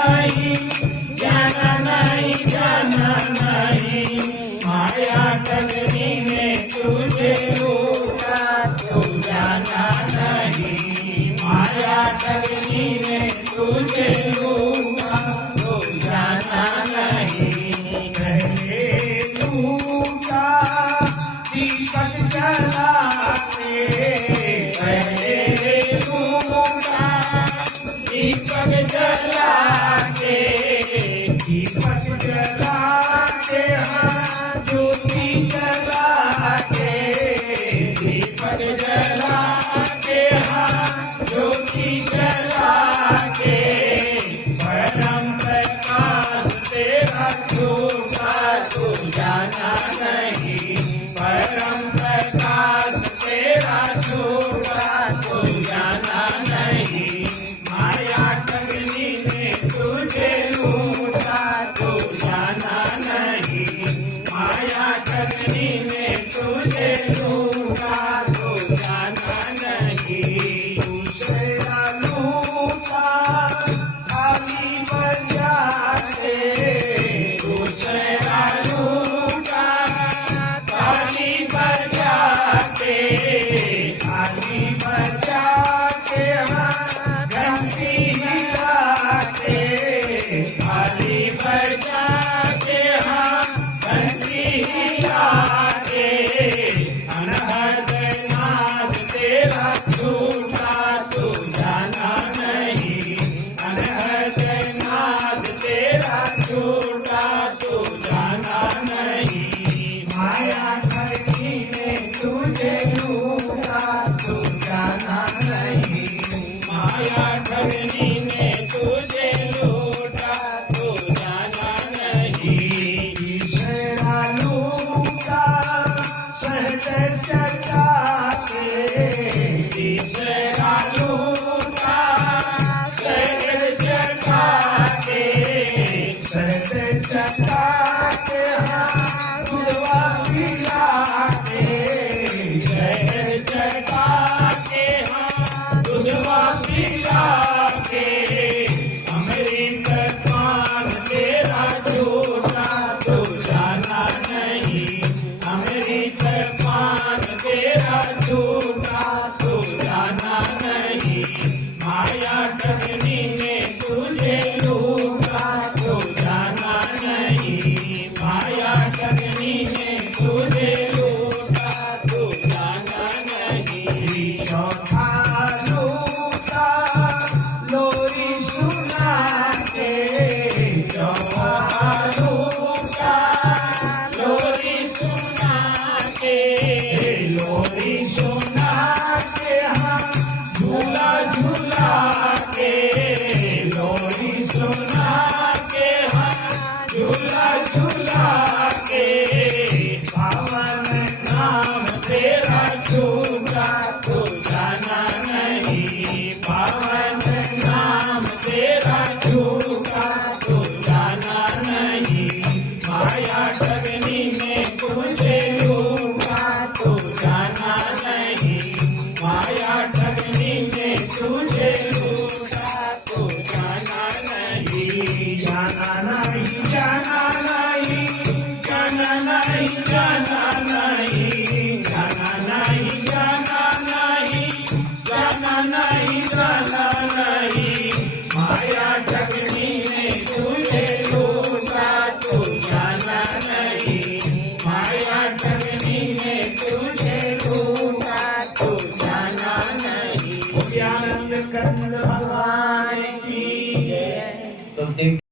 नाही ज्ञान नाही ज्ञान नाही माया ठगनी में तुझे लूटा तो जाना नहीं माया ठगनी में तुझे लूटा तो जाना नहीं पहले लूटा दीपक जला के पहले लूटा दीपक जला के दीपक जला के हाँ ज्योति जला के दीपक जला के हाँ ज्योति जला के परम प्रकाश तेरा झूठा तू जाना नहीं परम प्रकाश तेरा झूठा तू जाना नहीं माया ठगनी में तुझे लूटा तू जाना नहीं माया ठगनी में तुझे लूटा तू जाना नहीं दूसरा लूटा खाली बजा के दूसरा लूटा खाली बजा के खाली बजा के हाँ घंटी हिला के खाली बजा के हाँ घंटी हिला के अनहद नाद तेरा झूठा तू जाना नहीं अनहद नाद तेरा झूठा तू जाना नहीं माया ठगनी में तुझे लूटा तू जाना नहीं माया ठगनी में तुझे लूटा तू जाना नहीं तीसरा लूटा सहज चटा के तीसरा लूटा सहज चटा के सहज चटा के हाँ दुआ पिला के सहज चटा के हाँ दुआ पिला के अमृत पान तेरा झूठा तू जाना नहीं अमृत पान तेरा झूठा तू जाना नहीं माया ठगनी में तुझे लूटा तू जाना नहीं माया ठगनी में तुझे लूटा तू जाना नहीं चौथा लूटा लोरी सुना के चौथा लूटा लोरी सुना के लोरी सुना के हाँ झूला झूला के लोरी सुना के हाँ झूला झूला के पावन नाम तेरा झूठा तू जाना नहीं पावन नाम तेरा झूठा तू जाना नहीं माया ठगनी में तुझे लूटा तू जाना नहीं माया ठगनी में तुझे लूटा तू जाना नहीं जाना नहीं जाना नहीं जाना नहीं जाना नहीं जाना नहीं जाना नहीं जाना नहीं जाना नहीं माया ठगनी में तुझे लूटा तू जाना नहीं माया ठगनी में तुझे लूटा तू जाना नहीं। आनंद कंद भगवान की जय।